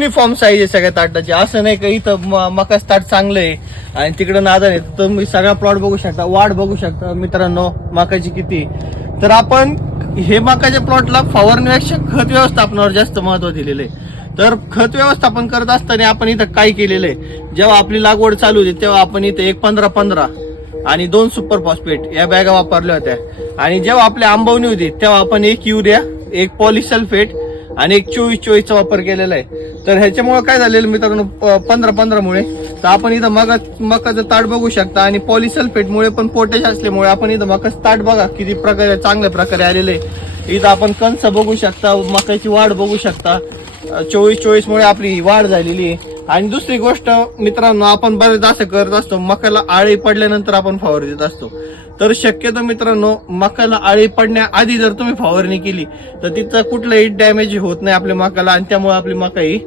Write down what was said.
Uniform size आहे सगळ्या ताटाची. असं नाही का इथं मकाच ताट चांगलं आहे आणि तिकडं नादन आहे. तर तुम्ही सगळा प्लॉट बघू शकता, वाढ बघू शकता मित्रांनो मकाची किती. तर आपण हे मकाच्या प्लॉटला फवारणीपेक्षा खत व्यवस्थापनावर जास्त महत्व दिलेलं आहे. तर खत व्यवस्थापन करत असताना आपण इथं काय केलेलं आहे, जेव्हा आपली लागवड चालू होती तेव्हा आपण इथे 1-15-15 आणि 2 सुपर फॉस्फेट या बॅगा वापरल्या होत्या. आणि जेव्हा आपली आंबवणी होती तेव्हा आपण 1 युरिया, 1 पॉलिसल्फेट आणि 1 24-24चा वापर केलेला आहे. तर ह्याच्यामुळे काय झालेलं मित्रांनो, 15-15 मुळे तर आपण इथं मकाचं ताट बघू शकता आणि पॉलिसल्फेट मुळे पण पोटॅश असल्यामुळे आपण इथं मकाचं ताट बघा किती प्रकारे चांगल्या प्रकारे आलेले आहे. इथं आपण कंस बघू शकता, मकाची वाढ बघू शकता. 24-24 मुळे आपली वाढ झालेली आहे. आणि दुसरी गोष्ट मित्रांनो, आपण बरेच असं करत असतो, मकाला आळी पडल्यानंतर आपण फवारणी देत असतो. तर शक्यतो मित्रांनो, मकाला आळी पडण्याआधी जर तुम्ही फवारणी केली तर तिचं कुठलंही डॅमेज होत नाही आपल्या मकाला आणि त्यामुळे आपली मका ही